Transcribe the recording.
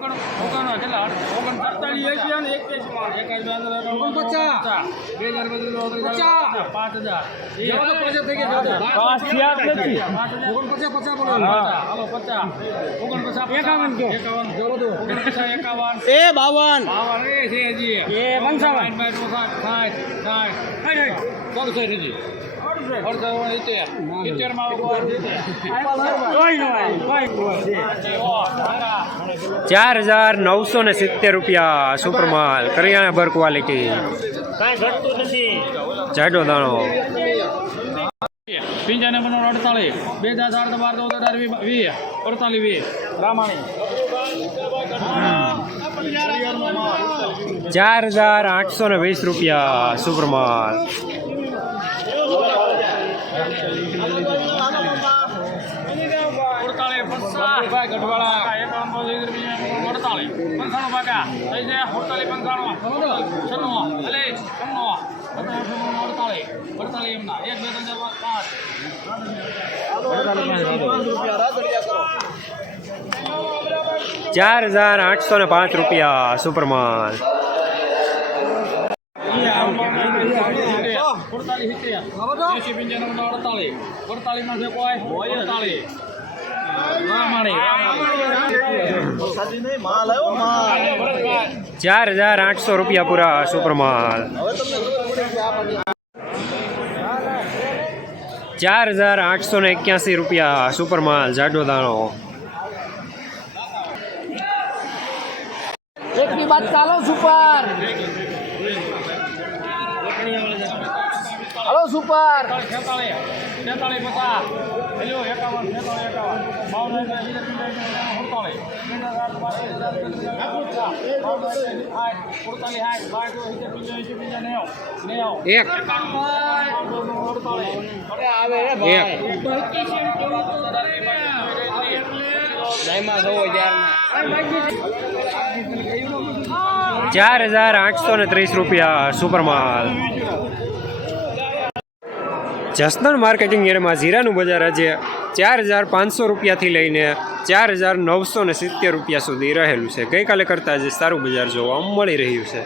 ઓગણ કેટલા ઓગણ સત્તાવીસ એસી અને એક્યાસી માં એકાદ હજાર ઓગણ બે હજાર પચાસ. પાંચ હજાર. પાંચ થયા નથી ઓગણપચાસ પચાસ બોલો હાલો પચાસ ઓગણપચાસ એકાવન એકાવન ઓગણપચાસ એકાવન એ બાવન બાવન એ છે હજી એ પંચાવન. સાઠ સાઠ સાઠ સડસઠ હજી અડસઠ સિત્તેર સિત્તેરમાં ચાર હજાર નવસો ને સિત્તેર રૂપિયા સુપરમાલ. કરિયાણા ભર ક્વોલિટી જાડો દાણો. પિંજાને નંબર અડતાલીસ. બે હજાર ચાર બાર ચૌદ અઢાર વીસ અડતાલીસ વીસ રામાણી ચાર હજાર આઠસો ને વીસ રૂપિયા અડતાલીસ પચાસ ગઢવાળા પંચાણું ભાગા થઈ જાય અડતાલીસ પંચાણું. છન્નું. અલે છન્નું. અડતાલીસ. અડતાલીસ એમના. એક બે ત્રણ ચાર પાંચ. ચાર હજાર આઠસો ને પાંચ રૂપિયા સુપરમાન. અડતાલીસ અડતાલીસ. અડતાલીસમાં છે કોઈ અડતાલીસ રામાણી ચાર હજાર આઠસો રૂપિયા પૂરા સુપરમાલ. ચાર હજાર આઠસો ને એક્યાસી રૂપિયા સુપરમાલ જાડો દાણો. ચાલો સુપર. Hello super. એક ચાર હજાર આઠસો ને ત્રીસ રૂપિયા સુપરમાલ જસદણ માર્કેટિંગ એરિયામાં જીરાનું બજાર આજે ચાર હજાર પાંચસો રૂપિયાથી લઈને ચાર હજાર નવસો ને સિત્તેર રૂપિયા સુધી રહેલું છે. ગઈકાલે કરતાં આજે સારું બજાર જોવા મળી રહ્યું છે.